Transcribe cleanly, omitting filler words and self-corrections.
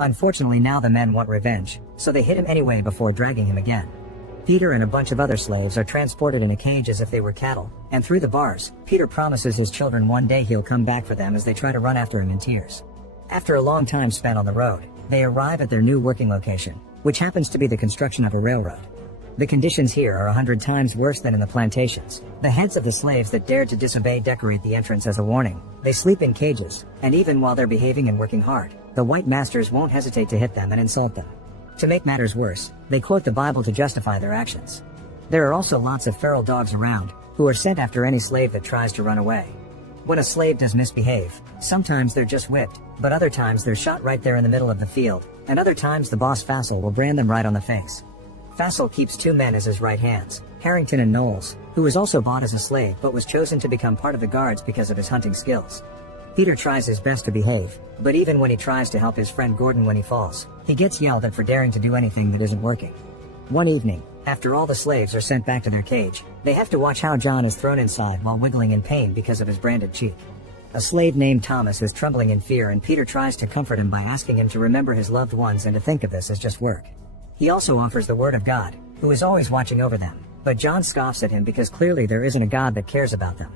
Unfortunately, now the men want revenge, so they hit him anyway before dragging him again. Peter and a bunch of other slaves are transported in a cage as if they were cattle, and through the bars, Peter promises his children one day he'll come back for them as they try to run after him in tears. After a long time spent on the road, they arrive at their new working location, which happens to be the construction of a railroad. The conditions here are 100 times worse than in the plantations. The heads of the slaves that dared to disobey decorate the entrance as a warning. They sleep in cages, and even while they're behaving and working hard, the white masters won't hesitate to hit them and insult them. To make matters worse, they quote the Bible to justify their actions. There are also lots of feral dogs around, who are sent after any slave that tries to run away. When a slave does misbehave, sometimes they're just whipped, but other times they're shot right there in the middle of the field, and other times the boss Fassel will brand them right on the face. Fassel keeps two men as his right hands, Harrington and Knowles, who was also bought as a slave but was chosen to become part of the guards because of his hunting skills. Peter tries his best to behave, but even when he tries to help his friend Gordon when he falls, he gets yelled at for daring to do anything that isn't working. One evening, after all the slaves are sent back to their cage, they have to watch how John is thrown inside while wiggling in pain because of his branded cheek. A slave named Thomas is trembling in fear, and Peter tries to comfort him by asking him to remember his loved ones and to think of this as just work. He also offers the word of God, who is always watching over them, but John scoffs at him because clearly there isn't a God that cares about them.